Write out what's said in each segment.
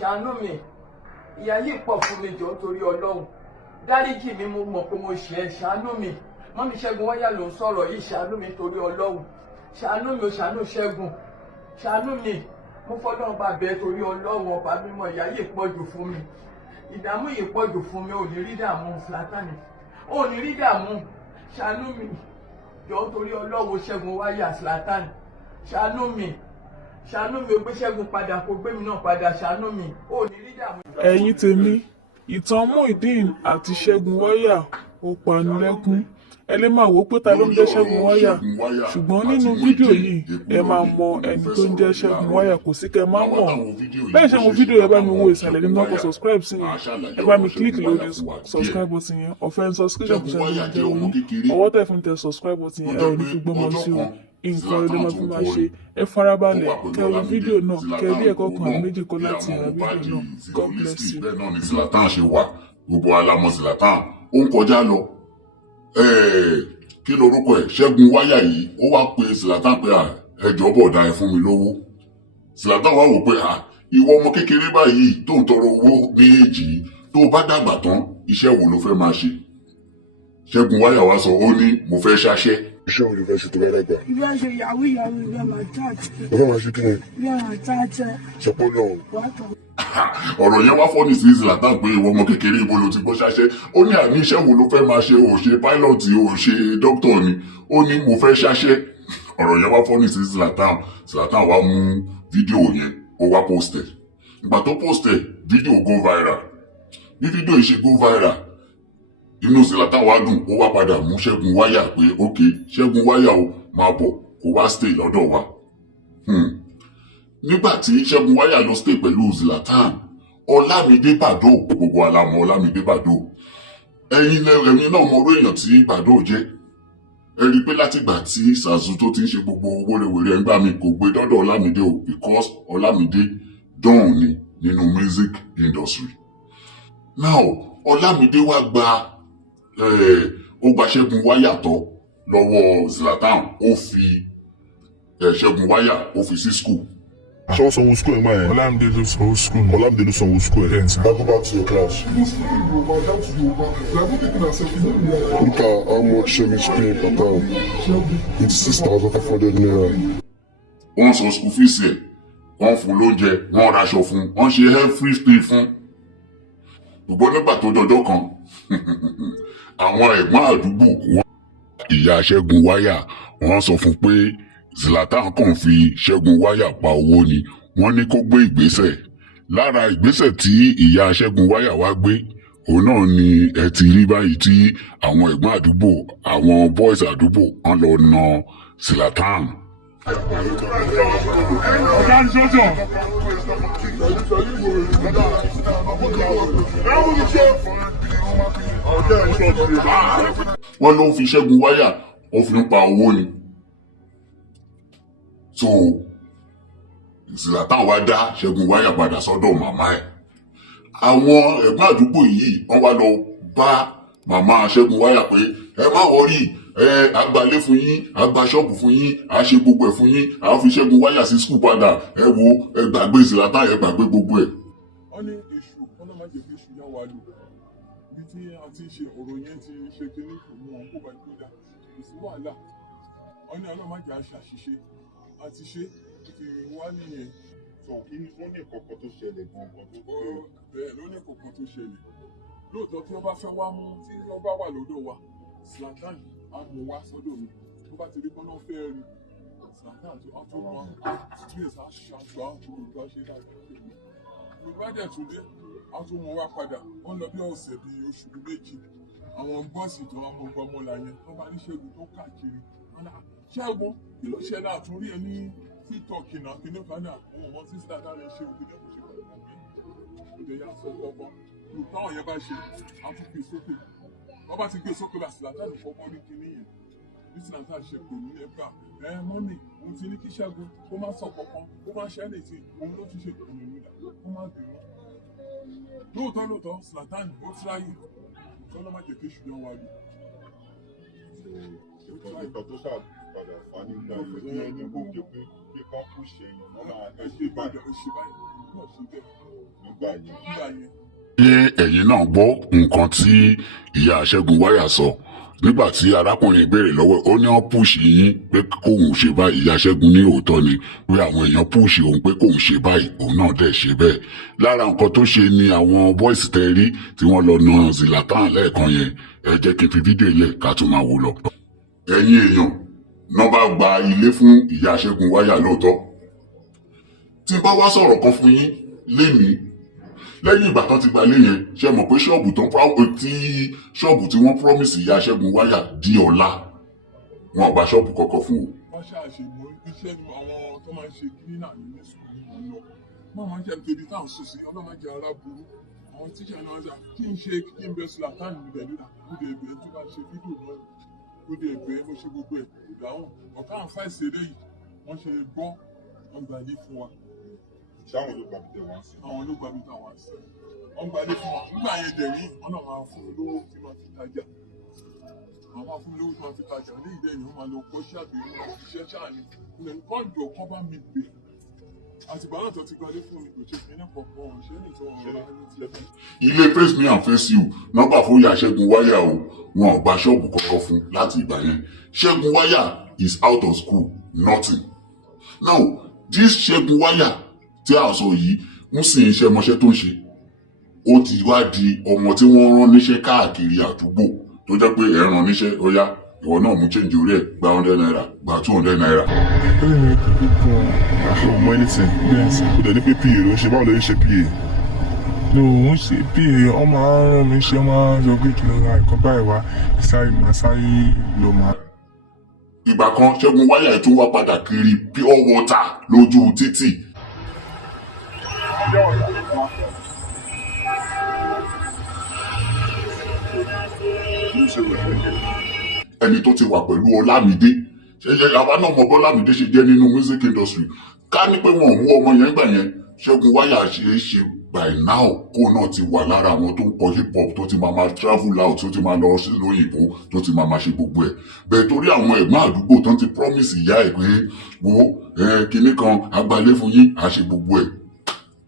ṣàánú mi ìyà yìí pọ̀ fún mi jọ nítorí Ọlọ́run dáríjì mi mo mọ̀ pé mo ṣe ẹ́ ṣàánú mi mọ́mí Ṣẹ́gun Wáyà ló ń sọ̀rọ̀ yìí ṣàánú mi torí Ọlọ́run ṣàánú mi ò ṣàánú Ṣẹ́gun ṣàánú mi mo fọlọ́run bá bẹ́ẹ̀ torí Ọlọ́run ọba mímọ́ ìyà yìí pọ̀ jù fún mi ìdààmú yìí pọ̀ jù fún mi ò ní rí dààmú Zlatan ò ní rí dààmú ṣàánú mi jọ nítorí Ọlọ́run Ṣẹ́gun Wáyà Zlatan ṣàánú mi ò gbé Ṣẹ́gun padà kó gbé mi náà padà ṣàánú mi ò ní rí dààmú. ẹ̀yin tèmi ìtàn Muyideen àti Ṣẹ́gun Wáyà ó panilẹ́kún ẹ lè máa wò ó pé ta ló ń jẹ́ Ṣẹ́gun Wáyà ṣùgbọ́n nínú fídíò yìí ẹ máa mọ ẹni tó ń jẹ́ Ṣẹ́gun Wáyà kò sí kẹ́ ẹ máa mọ̀ bẹ́ẹ̀ ṣe mo fídíò yẹn bá mi wo ìsàlẹ̀ nínú ọkọ̀ subscribe sí yẹn ẹ bá mi click lórí subscribe button yẹn ọ̀fẹ́ ní subscription kò ṣe ní ìjẹ́ òní ọwọ́ tẹ̀ fún tẹ subscribe button yẹn ẹ ò ní fi gbọ́mọ sí o nǹkan ilé máa fi máa ṣe ẹ farabalẹ̀ kẹ́ wo fídíò náà kẹ́ rí ẹ̀kọ́ kan méjì kọ́ láti ìran fídíò náà God bless you. bẹ́ẹ̀ náà ni Zlatan ṣe wà gbogbo alamọ̀ Zlatan ó ń kọjá lọ kí lorúkọ ẹ̀ Ṣẹ́gun Wáyà yìí ó wá pe Zlatan pé ẹjọ́ bọ̀dá ẹ fún mi lówó Zlatan wá wò pé ìwọ ọmọ kékeré báyìí tó ń tọrọ owó ní èjì tó bá dàgbà tán iṣẹ́ wo ló fẹ́ máa ṣe Ṣẹ́gun Wáyà wá sọ ó ní mo fẹ́ ṣaṣẹ́. iṣẹ́ wo ló fẹ́ ṣe tó bá dàgbà. ìfẹ́ ṣe yahoo yahoo ìfẹ́ máa tààtì. o fẹ́ máa ṣe kí ni. ìfẹ́ máa tààtì. ṣọpọ́ náà. ọ̀rọ̀ yẹn wá fọ́ ní sí Zlatan pé ìwọ ọmọ kékeré ibo ló ti gbọ́ ṣaṣẹ́ ó ní àní iṣẹ́ wo ló fẹ́ máa ṣe ò ṣe pilot ò ṣe dókítà ni ó ní mo fẹ́ ṣaṣẹ́ ọ̀rọ̀ yẹn wá fọ́ ní sí Zlatan wá mú fídíò yẹn ó wá postẹ̀ ìgbà tó postẹ̀ fídíò go viral bí fídíò yìí ṣe go viral inú Zlatan wá dùn ó wá padà mú Ṣẹ́gun Wáyà pé ok Ṣẹ́gun Wáyà o máa bọ̀ kó wá stay lọ́dọ̀ wa nígbà tí Ṣẹ́gun Wáyà lọ stay pẹ̀lú Zlatan Ọlámídé Bàdóò gbogbo alamọ̀ Ọlámídé Bàdóò ẹ̀yin náà mọ orú èèyàn tí Bàdóò jẹ́ ẹ rí i pé látìgbà tí Zazu tó ti ń ṣe gbogbo wérewère ẹgbà mi kò gbé dọ́dọ̀ Ọlámídé o because Ọlámídé dán ni nínú music industry now Ọlámídé wá gba Ṣẹ́gun Wáyà tọ́ lọ́wọ́ Zlatan ó fi Ṣẹ́gun Wáyà ó fi sí school. ṣé wọ́n sanwó school ẹ̀ máa yẹn. Ọlámídé ló sanwó school. Ọlámídé ló sanwó school ẹ̀. Now go back to your class. Look at how much Ṣẹ́gun is paying per term. It's 6,500 naira. wọ́n san school fees ẹ̀ wọ́n fún lóúnjẹ wọ́n raṣọ fún wọ́n ṣe everything fún ṣùgbọ́n nígbà tó dọjọ́ kan àwọn ẹ̀gbọ́n àdúgbò wọn ìyá Ṣẹ́gun Wáyà wọ́n sọ fún pé Zlatan kàn fi Ṣẹ́gun Wáyà pa owó ni wọ́n ní kó gbé ìgbésẹ̀ lára ìgbésẹ̀ tí ìyá Ṣẹ́gun Wáyà wá gbé òun náà ni ẹ ti rí báyìí tí àwọn ẹ̀gbọ́n àdúgbò àwọn boys àdúgbò wọ́n lọ na Zlatan. wọ́n ló fi Ṣẹ́gun Wáyà ó fi ń pa owó ni so Zlatan wá dá Ṣẹ́gun Wáyà padà sọ́dọ̀ màmá ẹ̀ àwọn ẹ̀gbọ́n àdúgbò yìí wọ́n wá lọ bá màmá Ṣẹ́gun Wáyà pé ẹ má wọrí àgbàlé fún yín àgbà ṣọ́ọ̀bù fún yín a ṣe gbogbo ẹ̀ fún yín a fi Ṣẹ́gun Wáyà sí skul padà ẹ wo ẹ gbàgbé Zlatan ẹ gbàgbé gbogbo ẹ̀. wọ́n ní èṣù wọ́n náà má jẹ́ kí èṣù yá wa lò ibi tí a ti ṣe ọ̀rọ̀ yẹn ti ṣe kínní kò mú wọn kó bá ikú dá kò sí wàhálà wọ́n ní ọlọ́run má jẹ́ àṣà ṣiṣẹ́ àti ṣe ti wá nìyẹn. sọ kí ni wọ́n ní kọ̀ọ̀kan tó ṣẹlẹ̀ gan-an tó bẹ́ẹ̀ ló ní kọ̀ọ̀kan tó ṣẹlẹ̀ lóòótọ́ tí wọ́n bá fẹ́ wá mú tí wọ́n bá wà lọ́dọ̀ wa Zlatan á mú wá sọ́dọ̀ mi tó bá ti rí kọ́nà fẹ́ rí Zlatan tó á tó wọn grace á ṣàgbá gbogbo àṣẹ dáadáa gbogbo àdẹ̀ tún dé á tún wọn wá padà wọ́n lọ bí ọ̀sẹ̀ bíi oṣù méjì àwọn bọ́ọ̀sì tó wá mọ ọmọ la yẹn tó bá ní Ṣẹ́gun tó káàkiri Ṣẹ́gun kí ló ṣẹlẹ̀ àtúnrí ẹ ní TikTok náà kí ló kàn náà àwọn ọmọ tí Zlatan rẹ ṣe òkè lẹ́kọ̀ọ́ ṣe pẹ̀lú ọ̀gbìn òde yà sọ ọgbọ́n táwọn yẹn bá ṣe á tún gbé sókè wọ́n bá ti gbé sókè bá Zlatan fọwọ́ ní kinní yẹn bí Zlatan ṣe pè ní ẹgbà mọ́mì òun ti ní kí Ṣẹ́gun kó má sọ kankan kó má ṣẹ́ létí òun ló ti ṣe ìpinnu nígbà kó má bínú. lóòótọ́ Zlatan ó tíráyè kọ́ ló má jẹ́ kí ṣùgbọ́n wá lù. ìkọ̀ tó ṣáà padà padà fà nígbà yẹn ní kó jẹ pé ká kú ṣe èèyàn náà máa ẹ ṣe báyìí náà ṣe bẹ́ẹ̀ nígbà yẹn. ṣé ẹ̀yin náà gbọ́ nǹkan tí ìyá Ṣẹ́gun Wáyà sọ nígbà tí arákùnrin béèrè lọ́wọ́ ó ní wọ́n pùṣì yín pé kóun ṣe báyìí ìyá Ṣẹ́gun ní òótọ́ ni pé àwọn èèyàn pùṣì òun pé kóun ṣe báyìí òun náà dẹ̀ ṣe bẹ́ẹ̀ lára nǹkan tó ṣe ni àwọn bọ́ìsì tẹ rí tí wọ́n lọ na Zlatan lẹ́ẹ̀kan yẹn ẹ jẹ́ kí n fi fídíò ilẹ̀ ká tún máa wò lọ. ẹ̀yin èèyàn náà bá gba ilé fún ìyá Ṣẹ́gun Wáyà lóòótọ́ tí bá wá sọ̀rọ̀ kan fún yín lénìí lẹ́yìn ìgbà tán ti gbalé yẹn ṣe mọ̀ pé ṣọ́ọ̀bù tí wọ́n promise ìyá Ṣẹ́gun Wáyà di ọ̀la wọn ò gba ṣọ́ọ̀bù kọ̀ọ̀kan fún o. wọ́n ṣàṣe mọ iṣẹ́ ní àwọn tó máa ń ṣe kílínà ní mẹ́sùn ní wọn lọ wọ́n máa ń ṣe nítorí táwọn sùn sí ọlọ́mọdé ara burú àwọn tíṣà náà ṣá kí n ṣe kí n bẹ Zlatan níbẹ̀ nígbà kó dé ẹbẹ̀ tó bá ṣe fídíò náà kó dé ẹbẹ̀ mo ṣe gbogbo ẹ̀ ìdáhùn ọ̀ká àǹfà ìṣeré yìí wọ́n ṣe gbọ́ wọn gbà lé fún wa. ṣáwọn ló gbàgbé tẹ wá sí. àwọn ló gbàgbé tẹ wá sí. wọ́n gbà lé fún wa nígbà yẹn dẹ̀ ní ọ̀nà máa fún mi lówó tí máa fi tajà àwọn máa fún mi lówó tí máa fi tajà ní ìdẹ́yìn wọ́n máa lọ kọ́ sí àbẹ̀wò máa fi ṣẹ́ ṣáà ní ilẹ̀ nǹkan jọ kọ́ bá mi gbé àtìgbà náà tó ti gbalé fún mi kò ṣe fi ní kọ̀ọ̀kan ọ̀ṣẹ́ nìkan ọ̀rọ̀ ẹni tí ẹ fẹ́. ilé Face Me and Face You nọ́mbà fún ìyá Ṣẹ́gun Wáyà o wọn ò gba ṣọ́ọ̀bù kọ̀ọ̀kan fún láti ìgbà yẹn Ṣẹ́gun Wáyà is out of school nothing. now this Ṣẹ́gun Wáyà tí a sọ yìí ń sìn iṣẹ́ mọṣẹ́ tó ń ṣe ó ti wá di ọmọ tí wọ́n rán níṣẹ́ káàkiri àdúgbò tó jẹ́ pé ẹ̀ ràn níṣẹ́ ó yá ìwọ náà mú change orí ẹ̀ gba 100 naira gba 200 naira. ọmọ anything kò dẹ̀ ní pé pa ló ń ṣe báwo ló ń ṣe pa. ló ń ṣe pa ọmọ aràn mi ṣe máa ń yọ pé kí ló ra nǹkan báyìí wá sáré ló máa. ìgbà kan Ṣẹ́gun Wáyà tún wá padà kiri pure water lójú títì. ẹni tó ti wà pẹ̀lú Ọlámídé ṣẹ̀ṣẹ̀ àwa náà mọ̀ bọ́lámídé ṣe jẹ́ nínú music industry ká ní pé wọn ò mú ọmọ yẹn gbà yẹn Ṣẹ́gun Wáyà ṣe é ṣe by now kó náà ti wà lára àwọn tó ń kọ hip hop tó ti máa travel out tó ti máa lọ sí òyìnbó tó ti máa ṣe gbogbo ẹ̀ bẹ́ẹ̀ torí àwọn ẹ̀gbọ́n àdúgbò tó ti promise ìyá ẹ̀ pé wo kinní kan agbalé fún yín á ṣe gbogbo ẹ̀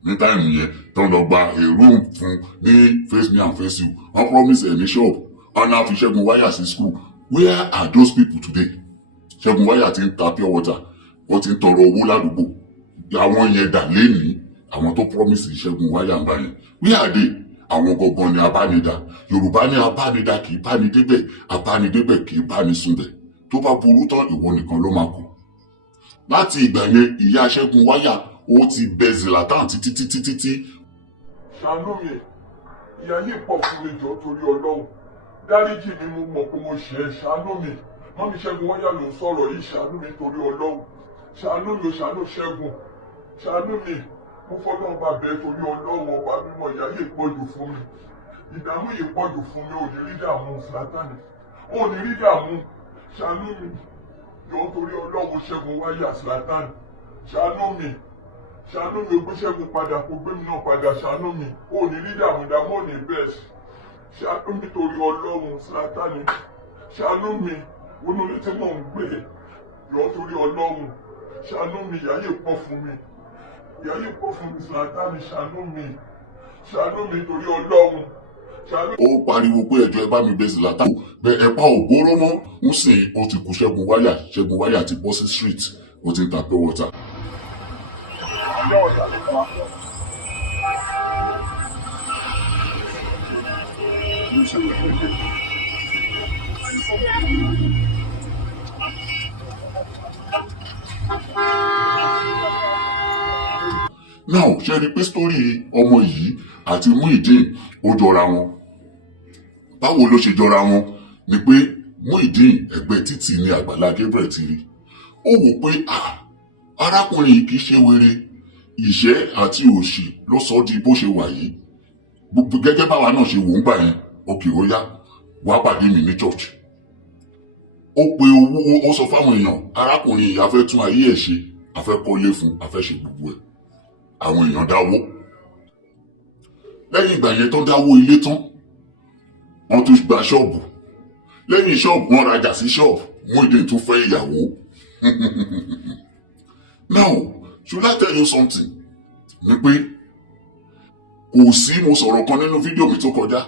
ní táìmù yẹn tó ń lọ gba èrò fún ní Face Me and Face You wọ́n promise ẹ̀ ní shop ọ̀nà fi Ṣẹ́gun Wáyà sí school. Where are those people today? Ṣẹ́gun Wáyà ti ń ta pure water wọ́n ti ń tọrọ owó ládùúgbò àwọn yẹn dà lẹ́nìí àwọn tó promise Ṣẹ́gun Wáyà ń bá yẹn where are they? àwọn gangan ni abánidá Yorùbá ní abánidá kì í báni débẹ̀ abánidébẹ̀ kì í báni súnbẹ̀ tó bá burú tán ìwọ nìkan ló máa kù. láti ìgbà yẹn ìyá Ṣẹ́gun Wáyà ó ti bẹ Zlatan títí. ṣàánú mi ìyá yìí pọ̀ fún mi jọ torí Ọlọ́run dáríjì mi mo mọ̀ pé mo ṣe é ṣàánú mi mọ́mí Ṣẹ́gun Wáyà ló ń sọ̀rọ̀ yìí ṣàánú mi torí Ọlọ́run ṣàánú mi ṣàánú Ṣẹ́gun ṣàánú mi mo fọlọ́run bá bẹ́ẹ̀ torí Ọlọ́run ọba mímọ́ ìyá yìí pọ̀jù fún mi ìdààmú yìí pọ̀jù fún mi ò ní rí dààmú Zlatan ò ní rí dààmú ṣàánú mi jọ torí Ọlọ́run Ṣẹ́gun Wáyà Zlatan ṣàánú mi gbé Ṣẹ́gun padà kó gbé mi náà padà ṣàánú mi ò ní rí dààmú ò ní bẹ́ẹ̀ ṣàánú mi torí Ọlọ́run Zlatan ṣàánú mi wọnú ilé tí mò ń gbé yọ torí Ọlọ́run ṣàánú mi ìyà yìí pọ̀ fún mi Zlatan ṣàánú mi torí Ọlọ́run ṣàánú. ó pariwo pé ẹjọ́ ẹ bá mi bẹ Zlatan bẹ ẹ pa ògbóró mọ́ ń sìn ó ti kú Ṣẹ́gun Wáyà ti bọ́ sí street ó ti ń ta pure water. now ṣe rí pé sítórì ọmọ yìí àti Muyideen ó jọra wọn báwo ló ṣe jọra wọn ni pé Muyideen ẹ̀gbẹ́ títì ní Àgbàlá Gabriel ti rí ó wò pé arákùnrin yìí kì í ṣe wèrè ìṣẹ́ àti òṣì ló sọ di bó ṣe wà yìí gẹ́gẹ́ báwa náà ṣe wò ń gbà yẹn òkè ó yá wàá pàdé mi ní church ó pe owó ó sọ fáwọn èèyàn arákùnrin yìí a fẹ́ tún ayé ẹ̀ ṣe a fẹ́ kọ́lé fún a fẹ́ ṣe gbogbo ẹ̀ àwọn èèyàn dáwó lẹ́yìn ìgbà yẹn tó dáwó ilé tán wọ́n tún gba ṣọ́ọ̀bù lẹ́yìn ṣọ́ọ̀bù wọ́n rajà sí ṣọ́ọ̀bù Muyideen tún fẹ́ ìyàwó Now, should I tell you something? Ni pé kò sí mo sọ̀rọ̀ kan nínú fídíò mi tó kọjá.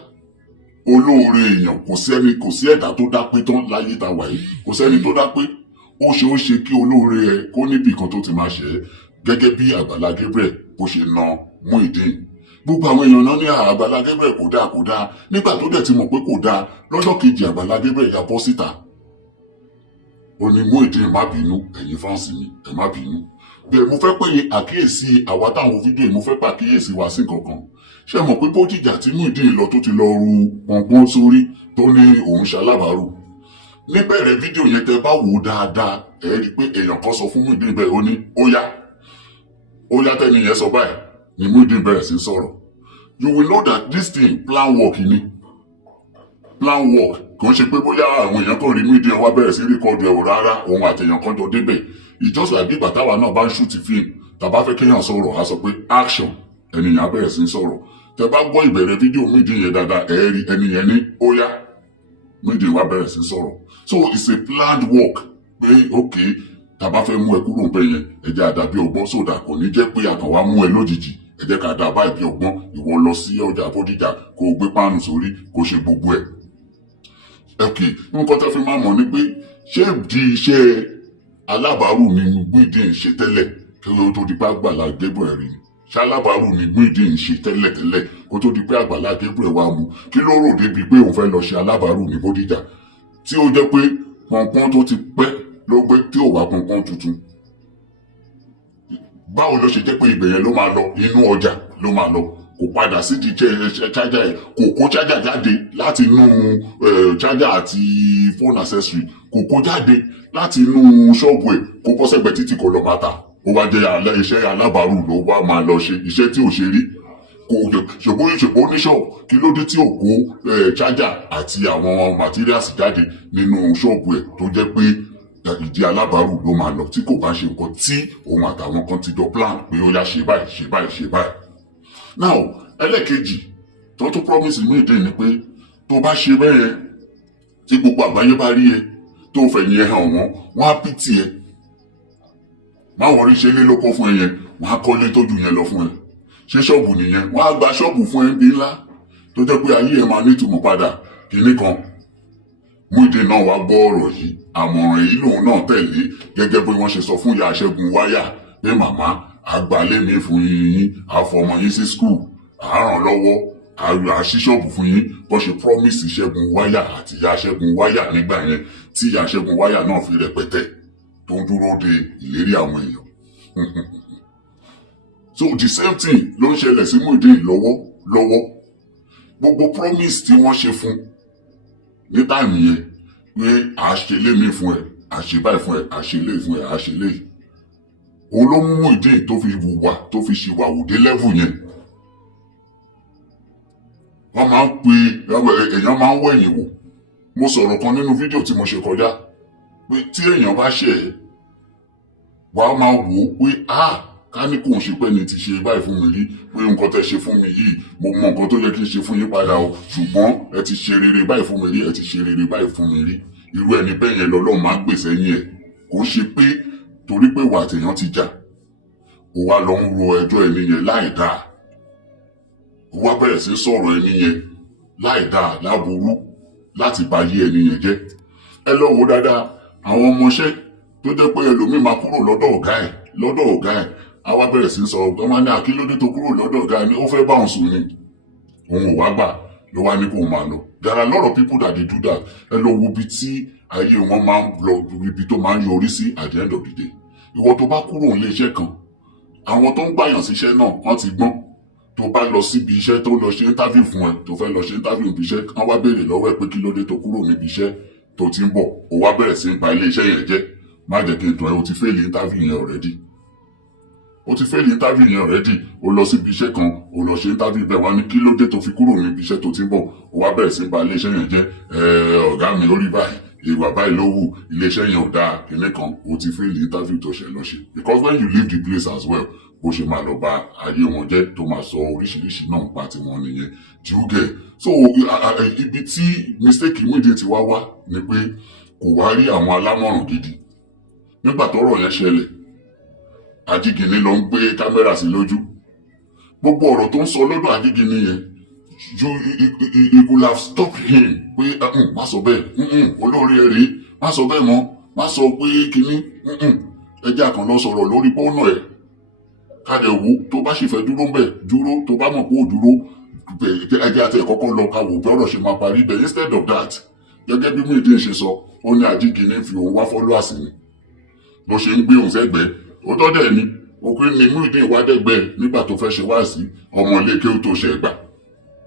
Olóore èèyàn kò sí ẹ̀dá tó dá pé tán láyé tá wà yìí. Kò sẹ́ni tó dá pé ó ṣe kí olóore ẹ kó níbì kan tó ti máa ṣe é gẹ́gẹ́ bí Àgbàlá Gabriel bó ṣe na Muyideen. Gbogbo àwọn èèyàn náà ní Àgbàlá Gabriel kò dáa nígbà tó dẹ̀ ti mọ̀ pé kò dáa lọ́jọ́ kejì Àgbàlá Gabriel ya bọ́ síta. Ó ní Muyideen má bínú ẹ̀yin fáǹsì mi ẹ má bínú. Bẹ́ẹ̀ mo fẹ́ pé àkíyèsí àwa táwọn fídíò mo fẹ́ pé àkíyèsí wa sí kankan. Ṣé mọ̀ pé Bódìjà tí Muyideen lọ tó ti lọ ru pọnpọ́n sórí tó ní òun ṣalábàárù. Níbẹ̀rẹ̀ fídíò yẹn tẹ́ bá wò dáadáa ẹ rí i pé èèyàn kan sọ fún Muyideen bẹ́ẹ̀ ó ní ó yá tẹ́ni yẹn sọ báyìí ni Muyideen bẹ̀rẹ̀ sí sọ̀rọ̀. You will know that this thing plan work ni plan work kò ń ṣe pé bóyá àwọn èèyàn kan rí Muyideen wá bẹ̀rẹ̀ sí rìkọ́dù ẹ̀wò rárá òun àtẹ̀yàn kan jọ débẹ̀. Ìjọsìn àbí ìgbà táwa náà bá ń ṣúùtì fíìmù tàbá fẹ́ kéèyàn sọ̀rọ̀ á sọ pé action ẹnìyàn bẹ̀rẹ̀ sí sọ̀rọ̀. Tẹ́ bá gbọ́ ìbẹ̀rẹ̀ fídíò Muyideen yẹn dáadáa ẹ rí ẹnìyẹn ní ó yá Muyideen wá bẹ̀rẹ̀ sí sọ̀rọ̀. So it's a planned work pé okay tàbá fẹ́ mú ẹ kúrò bẹ́ẹ̀ yẹn ẹ jẹ́ àdàbí ọgbọ́n sódà kò ní jẹ́ pé àkàn wá mú ẹ lójijì ẹ jẹ́ ká dà báyìí bí ọgbọ́n ìwọ lọ sí ọjà Bódìjà kó o gbé páànù sórí kó o ṣe gbogbo ẹ̀. Okay nǹkan tó fi máa mọ̀ ni pé ṣé di iṣẹ́ alábàárù mi Muyideen ṣe tẹ́lẹ̀ kí ó tó di pé Àgbàlá Gabriel rí ni ṣé alábàárù mi Muyideen ṣe tẹ́lẹ̀ kó tó di pé Àgbàlá Gabriel wá mú kí ló rò débi pé òun fẹ́ lọ ṣe alábàárù ní Bódìjà tí ó jẹ́ pé pọnpọ́n tó ti pẹ́ ló gbé tí ò wá pọnpọ́n tuntun. Báwo ló ṣe jẹ́ pé ibẹ̀ yẹn ló máa lọ inú ọjà ló máa lọ kò padà sí di chájà ẹ̀ kò kó chájà jáde láti inú chájà àti phone accessory kò kó jáde láti inú ṣọ́ọ̀bù ẹ̀ kó bọ́ sẹ́gbẹ̀ títí kò lọ bàtà ó wá jẹ́ iṣẹ́ alábàárù ló wá máa lọ ṣe iṣẹ́ tí ò ṣe rí kò ṣògbó ní ṣọ́ọ̀bù kí ló dé tí ò kó chájà àti àwọn materials jáde nínú ṣọ́ọ̀bù ẹ̀ tó jẹ́ pé ìdí alábàárù ló máa lọ tí kò bá ṣe nǹkan tí òun àtàwọn kan ti jọ plan pé ó yá ṣe báyìí. Now ẹlẹ́kejì tó tún promise Muyideen ni pé tó bá ṣe bẹ́ẹ̀ tí gbogbo àgbáyé bá rí ẹ tó fẹ̀yìn ẹ hàn wọ́n á pìtì ẹ. Má wọ́n rí ṣe lé lóko fún ẹ yẹn wọ́n á kọ́lé tójú yẹn lọ fún ẹ. Ṣé ṣọ́ọ̀bù nìyẹn wọ́n á gba ṣọ́ọ̀bù fún ẹ bí ńlá tó jẹ́ pé ayé ẹ máa nítumọ̀ padà kìíní kan. Muyideen náà wá gbọ́ ọ̀rọ̀ yìí àmọ̀ràn èyí lòun náà tẹ̀lé gẹ́gẹ́ bí wọ́n ṣe sọ fún ìyá Ṣẹ́gun Wáyà pé màmá àgbálẹ̀ mi fún yín àfọmọ yín sí skul àáràn lọ́wọ́ àṣí ṣọ́ọ̀bù fún yín bó ṣe promise Ṣẹ́gun Wáyà àti ìyá Ṣẹ́gun Wáyà nígbà yẹn tí ìyá Ṣẹ́gun Wáyà náà fi rẹpẹtẹ tó ń dúró de ìlérí àwọn èèyàn. So the same thing ló ń ṣẹlẹ̀ sí Muyideen lọ́wọ́ gbogbo promise tí wọ́n ṣe fún ní táìmù yẹn pé àṣelé mi fún ẹ àṣebáì fún ẹ àṣelé fún ẹ àṣelé òun ló mú Muyideen tó fi wùwà tó fi ṣìwàwù dé lẹ́vù yẹn. Wọ́n máa ń pe èèyàn máa ń wẹ̀yìn wò mo sọ̀rọ̀ kan nínú fídíò tí mo ṣe kọjá pé tí èèyàn bá ṣẹ̀ ẹ́ wàá máa wò ó pé ká ní kò ń ṣe pé ni ti ṣe báyìí fún mi rí pé nǹkan tẹ́ ṣe fún mi yìí mo mọ nǹkan tó yẹ kí n ṣe fún yín padà o ṣùgbọ́n ẹ ti ṣe rere báyìí fún mi rí ẹ ti ṣe rere báyìí fún mi rí irú ẹni bẹ́ẹ̀ yẹn lọ́lọ́run máa ń gbèsè yín ẹ̀ kò ń ṣe pé torí pé wà àtẹ̀yàn ti jà ó wá lọ ń ro ẹjọ́ ẹni yẹn láì dáa ó wá bẹ̀rẹ̀ sí sọ̀rọ̀ ẹni yẹn láì dáa láburú láti bà yé ẹni yẹn jẹ́. Ẹ lọ wò dáadáa àwọn ọmọọṣẹ́ tó jẹ́ pé ẹlòmíì máa kúrò lọ́dọ̀ ọ̀gá ẹ̀ a wá bẹ̀rẹ̀ sí sọ ọ̀gá máa ní àkílódé tó kúrò lọ́dọ̀ ọ̀gá ẹ̀ ní ó fẹ́ bá òun sùn ni òun ò wá gbà ló wá ní kó máa lọ. There are a lot of people that dey do that. Ẹ lọ wo ibi tí ayé wọn máa ń lọ ibi tó máa ń yọrí sí at the end of the day. Ìwọ tó bá kúrò nílé iṣẹ́ kan àwọn tó ń gbàyàn síṣẹ́ náà wọ́n ti gbọ́n tó bá lọ síbi iṣẹ́ tó lọ ṣe interview fún ẹ tó fẹ́ lọ ṣe interview níbi iṣẹ́ wọ́n wá béèrè lọ́wọ́ ẹ pé kí ló dé tó kúrò níbi iṣẹ́ tó ti ń bọ̀ ó wá bẹ̀rẹ̀ sí ba ilé iṣẹ́ yẹn jẹ́ má jẹ́ kí n tàn ẹ́ o ti fail interview yẹn already o lọ síbi iṣẹ́ kan o lọ ṣe interview bẹ́ẹ̀ wá ní kí ló dé tó fi kúrò níbi iṣẹ́ tó ti ń bọ̀ ó wá bẹ̀rẹ̀ sí ba ilé iṣẹ́ yẹn jẹ́ ọ̀gá mi ó rí báyìí ìwà báyìí ló wù ilé iṣẹ́ yẹn ò dáa kìnìún kan o ti fail interview tó ṣe lọ ṣe because when you leave the place as well bó ṣe máa lọ ba ayé wọn jẹ́ tó máa sọ oríṣiríṣi náà nípa tiwọn nìyẹn jùgẹ̀. So ibi tí mistake Muyideen ti wá ni pé kò wá rí àwọn alámọ̀ràn gidi nígbà tọ́rọ̀ yẹn ṣẹlẹ̀ Ajígini lọ ń gbé kámẹ́rà sí lójú gbogbo ọ̀rọ̀ tó ń sọ lọ́dọ̀ Ajígini yẹn you could have stopped him pé má sọ bẹ́ẹ̀ olórí ẹ̀rí má sọ bẹ́ẹ̀ mọ́ má sọ pé kínní ẹjẹ́ àkànlọ́ sọ̀rọ̀ lórí pọ́nà ẹ̀ kádẹ̀ wò tó bá sì fẹ́ dúró bẹ́ẹ̀ dúró tó bá mọ̀ pé ó dúró ẹjẹ́ àti ẹ̀kọ́kọ́ lọ ká wò bí ọ̀rọ̀ ṣe máa parí bẹ́ẹ̀ instead of that gẹ́gẹ́ bí Muyideen ṣe sọ ó ní Ajígini fi òun wá followers ni bó ṣe ń gbé òun sẹ́gbẹ̀ẹ́ ó tọ́ dẹ̀ ni òkú ni Muyideen wá dẹ́gbẹ̀ẹ́ nígbà tó fẹ́ ṣe wá sí ọmọ ilé kéwú tó ṣe gbà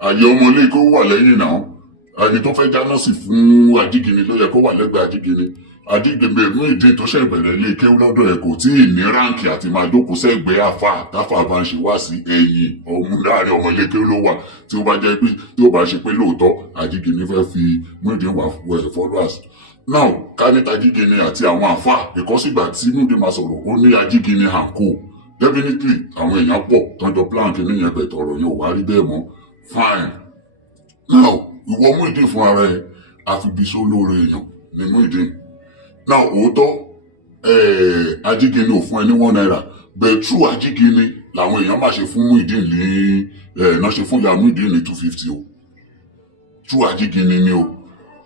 àyè ọmọ ilé kéwú wà lẹ́yìn náà àyè tó fẹ́ jáná sí fún Ajígini ló yẹ kó wà lẹ́gbẹ̀ẹ́ Ajígini Ajígini Muyideen tó ṣe bẹ̀rẹ̀ ilé kéwú lọ́dọ̀ ẹ̀ kò tí ì ní ráǹkì àti máa jókòó sẹ́gbẹ̀ẹ́ àfà táfà bá ń ṣe wá sí ẹ̀yìn láàrin ọmọ ilé kéwú ló wà tí ó bá jẹ́ pé tí ó bá ṣe pé lóòótọ́ Ajígini fẹ́ fi Muyideen wà followers now kánítà Ajígini àti àwọn àfà ìkọ́sígbà tí Muyideen máa sọ̀rọ̀ ó ní Ajígini àǹkó definitely àwọn èèyàn pọ̀ tọ́jọ́ plan kìíní yẹn bẹ̀ tọ̀rọ̀ yẹn ò wá rí bẹ́ẹ̀ mọ́ fine now ìwọ Muyideen fún ara ẹ àfibisó lóore èèyàn ni Muyideen now òótọ́ Ajígini ò fún ẹ ní $1 bẹ́ẹ̀ true Ajígini làwọn èèyàn máa ṣe fún Muyideen ní náà ṣe fún ìyá Muyideen ní $250 o true Ajígini ni o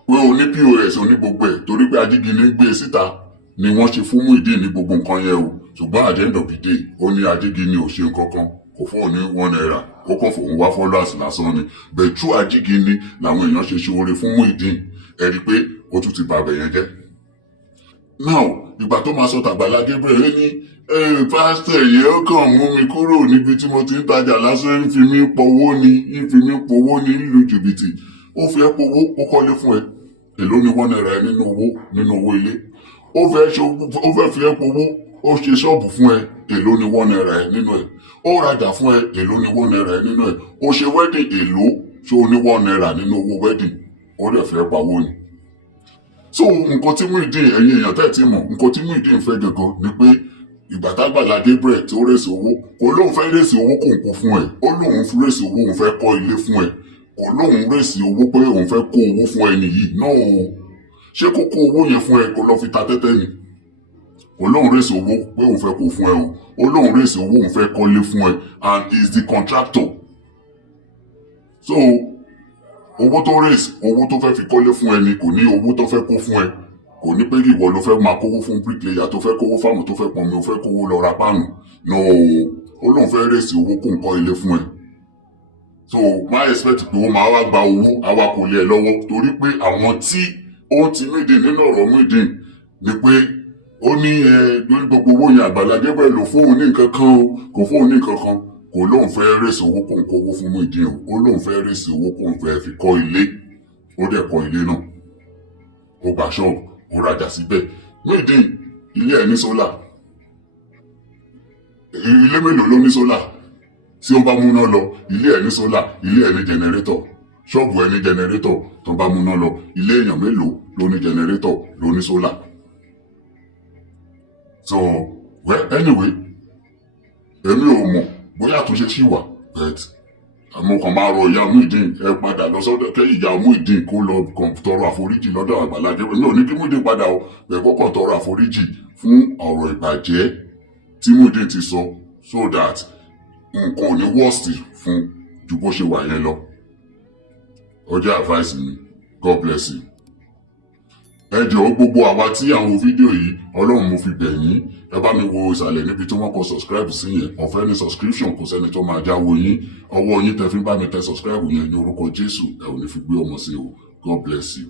pé o ní POS o ní gbogbo ẹ̀ torí pé Ajígini gbé e síta ni wọ́n ṣe fún Muyideen ní gbogbo nǹkan yẹn o ṣùgbọ́n at the end of the day ó ní Ajígini ò ṣe nǹkan kan kò fún òun ní $1 ó kàn fòun wá followers lásán ni bẹ́ẹ̀ true Ajígini làwọn èèyàn ṣe ṣe oore fún Muyideen ẹ rí i pé ó tún ti bàbẹ̀ yẹn jẹ́. now ìgbà tó máa sọ tàgbàlá Gabriel ní pásítọ̀ yẹn ó kàn mú mi kúrò níbi tí mo ti ń tajà lásán ń fi mí powó ní nílùú jìbìtì ó fẹ́ powó ó kọ́lé fún ẹ èló ni $1 ẹ nínú owó ilé ó fẹ́ fi ẹ powó ó ṣe ṣọ́ọ̀bù fún ẹ èló ni $1 ẹ nínú ẹ ó rajà fún ẹ èló ni $1 ẹ nínú ẹ ó ṣe wedding èló ṣó ní $1 nínú owó wedding ó dẹ̀ fẹ́ pawó ni. so nǹkan tí Muyideen ẹ̀yin èèyàn tẹ́ ti mọ̀ nǹkan tí Muyideen fẹ́ gangan ni pé ìgbà tágbàlá Gabriel tó rèsì owó kò lóun fẹ́ rèsì owó kò ń kó fún ẹ ó lóun fi rèsì owó òun fẹ́ kọ́ ilé fún ẹ kò lóun rèsì owó pé òun fẹ́ kó owó fún ẹni yìí náà ṣé kó kó owó yẹn fún ẹ kó lọ fi ta tẹ́tẹ́ ni kò lóun rèsì owó pé òun fẹ́ kó fún ẹ o ó lóun rèsì owó òun fẹ́ kọ́lé fún ẹ and he is the contractor so owó tó rèsì owó tó fẹ́ fi kọ́lé fún ẹ ni kò ní owó tó fẹ́ kó fún ẹ kò ní pé ìwọ ló fẹ́ máa kówó fún bricklayer tó fẹ́ kówó fáwọn tó fẹ́ pọnmi ó fẹ́ kówó lọ ra páànù no ó lóun fẹ́ rèsì owó kó ń kọ́ ilé fún ẹ so má expect pé ó máa wá gba owó àwa kò lé ẹ lọ́wọ́ torí pé àwọn tí ó ti Muyideen nínú ọ̀rọ̀ Muyideen ni pé ó ní lórí gbogbo owó yẹn Àgbàlá Gabriel lò fóun ní nǹkan kan o kò fóun ní nǹkan kan kò lóun fẹ́ rèsì owó kó ń kó owó fún Muyideen o ó lóun fẹ́ rèsì owó kó ń fẹ́ fi kọ́ ilé ó dẹ̀ kọ́ ilé náà ó gbà ṣọ́ọ̀bù ó rajà síbẹ̀ Muyideen ilé ẹ̀ ní sólà ilé mélòó ló ní sólà tí ó bá múná lọ ilé ẹ̀ ní sólà ilé ẹ̀ ní jẹnẹrétọ̀ ṣọ́ọ̀bù ẹ̀ ní jẹnẹrétọ̀ tó bá múná lọ ilé èèyàn mélòó ló ní jẹnẹrétọ̀ ló ní sólà. so well anyway èmi ò mọ̀ bóyá àtúnṣe ṣì wà but àmọ́ kàn máa rọ ìyá Muyideen ẹ padà lọ sọ́dọ̀ kẹ́ ìyá Muyideen kó lọ tọrọ àforíjì lọ́dọ̀ Àgbàlá Gabriel mi ò ní kí Muyideen padà o bẹ́ẹ̀ kọ́kọ́ tọrọ àforíjì fún ọ̀rọ̀ ìbàjẹ́ tí Muyideen ti sọ so that nǹkan ò ní worst fún ju bó ṣe wà yẹn lọ. Ọjọ́ advice mi God bless you. ẹ jọ̀ọ́ gbogbo àwa tí àwọn fídíò yìí Ọlọ́run mo fi bẹ̀ yín ẹ bá mi wo ìsàlẹ̀ níbi tí wọ́n kọ subscribe sí yẹn ọ̀fẹ́ ní subscription kò sẹ́ni tó máa jáwọ́ yín ọwọ́ yín tẹ́ fi ń bá mi tẹ subscribe yẹn ní orúkọ Jésù ẹ ò ní fi gbé ọmọ sí o God bless you.